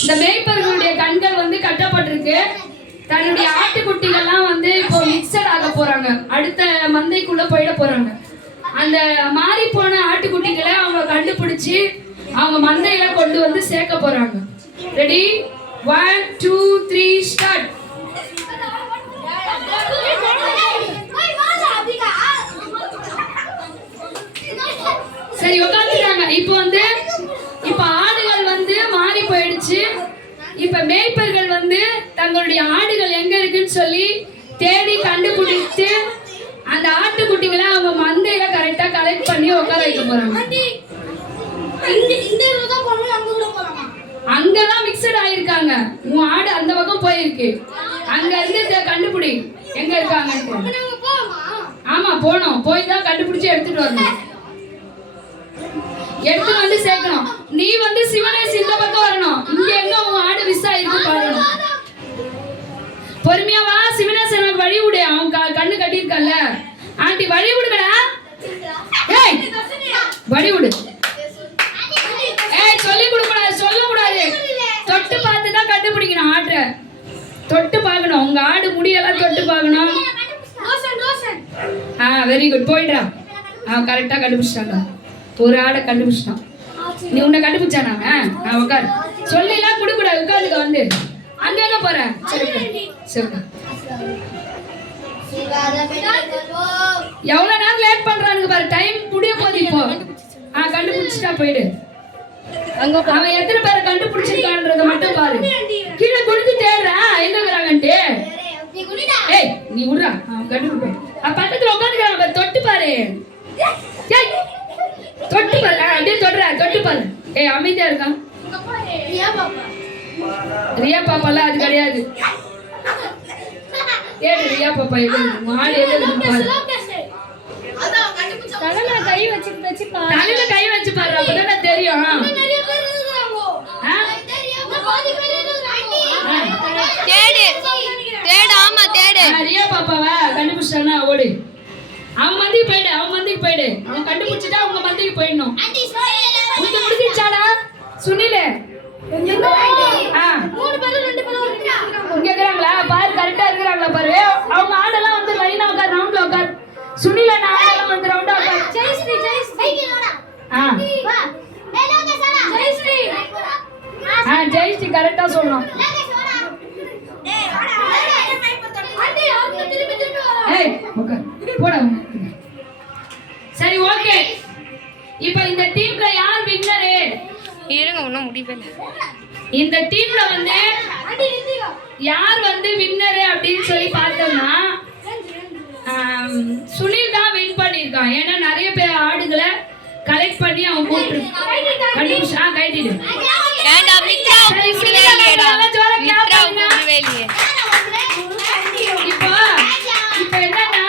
இந்த மேய்ப்பர்களுடைய கண்கள் வந்து கட்டப்பட்டிருக்கு. தன்னுடைய ஆட்டுக்குட்டிகள்லாம் வந்து இப்போ மிக்சட் ஆக போறாங்க, அடுத்த மந்தைக்குள்ள போயிட போறாங்க. அந்த மாறி போன ஆட்டுக்குட்டிகளை அவங்க கண்டுபிடிச்சு அவங்க மந்தையில கொண்டு வந்து சேர்க்க போறாங்க. Ready, 1 2 3 start. சரி உட்காந்துட்டாங்க. இப்போ ஆடுகள் வந்து மாறி போயிடுச்சு. இப்ப மேய்ப்பர்கள் வந்து தங்களுடைய ஆடுகள் எங்க இருக்குன்னு சொல்லி தேடி கண்டுபிடித்து அந்த ஆட்டுக்குட்டிகளை அவங்க மந்தையில கரெக்டா கலெக்ட் பண்ணி உட்கார வைக்க போறாங்க. அங்கதான் மிக்சட் ஆயிருக்காங்க. உன் ஆடு அந்த பக்கம் போயிருக்கு, அங்க இருந்து கண்டுபிடி எங்க இருக்காங்க. ஆமா போனோம், போய் தான் கண்டுபிடிச்சு எடுத்துட்டு வரணும், எடுத்து வந்து சேர்க்கணும். நீ வந்து சிவனேசி இந்த பக்கம் வரணும், இங்க எங்க உன் ஆடு மிஸ் ஆயிருக்கு பாருங்க. பொறுமையா வா சிவனேசி, எனக்கு வழி விடு. அவன் கண்ணு கட்டியிருக்கல. ஆண்டி வழி விடுங்கடா. ஏய் வழி விடு. ஏய் சொல்லி கொடுக்கூடாது, சொல்லக்கூடாது. தொட்டு பார்த்து தான் கண்டுபிடிக்கணும். ஆட்டை தொட்டு பார்க்கணும். உங்க ஆடு முடியெல்லாம் தொட்டு பார்க்கணும். வெரி குட், போயிடுறா. அவன் கரெக்டா கண்டுபிடிச்சிட்டாங்க. ஒரு ஆடை கண்டுபிடிச்சிட்டான். நீ உன்னை கண்டுபிடிச்சானாங்க. உட்காரு. சொல்லிலாம் கொடுக்கூடாது, உட்காந்துக்க. வந்து அங்க எங்க போற? சரி எவ்வளவு நேரம் லேட் பண்றானுங்க பாரு, டைம் முடிய போகுது இப்போ. கண்டுபிடிச்சிட்டா போயிடு. அவன் எத்தனை பேரை கண்டுபிடிச்சிருக்கான்றத மட்டும் பாரு. கீழே குடிச்சு தேடுறா எங்க இருக்கிறாங்கன்ட்டு. ஏய் நீ விடுறா, அவன் கண்டுபிடி. பக்கத்துல உட்காந்துக்கிறான் பாரு, தொட்டு பாரு. தொட்டு பாரு, அப்படியே தொடுறா, தொட்டு பாரு. ஏய் அமைதியா இருக்கான். ரியா பாப்பாலாம் அது கிடையாது. ஏடு ரியா பாப்பா எது மாடு எது பாரு. தலையில கை வச்சு பாரு, தலையில கை வச்சு பாரு, அப்பதான் தெரியும். தேடு தேடு, ஆமா தேடு. ரியா பாப்பாவா கண்டுபிடிச்சானா ஓடு. அவன் மந்திக்கு போயிடு, அவன் மந்திக்கு போயிடு. அவன் கண்டுபிடிச்சிட்டா அவங்க மந்திக்கு போயிடணும். உனக்கு முடிஞ்சிச்சாடா சுனிலே? இங்க இருக்கிறாங்களா பாரு, கரெக்டா இருக்கிறாங்களா பாரு. அவங்க ஆடெல்லாம் வந்து லைனா உட்கார், ரவுண்ட்ல உட்கார். சுனில ஆடெல்லாம் வந்து ரவுண்டா உட்கார். ஜெயஸ்ரீ ஜெயஸ்ரீ கரெக்டா சொல்லணும். ஏய் உட்கார் போடா. சரி ஓகே, இப்போ இந்த டீம்ல யார் வின்னரு? இருங்க ஒன்றும் முடியல. இந்த டீம்ல வந்து யார் வந்து வின்னரு அப்படின்னு சொல்லி பார்த்தோம்னா சுனில் தான் வின் பண்ணியிருக்கான். ஏன்னா நிறைய பேர் ஆடுகளை கலெக்ட் பண்ணி அவன் போட்டு கண்டுபிடிச்சா கைட்டிடு.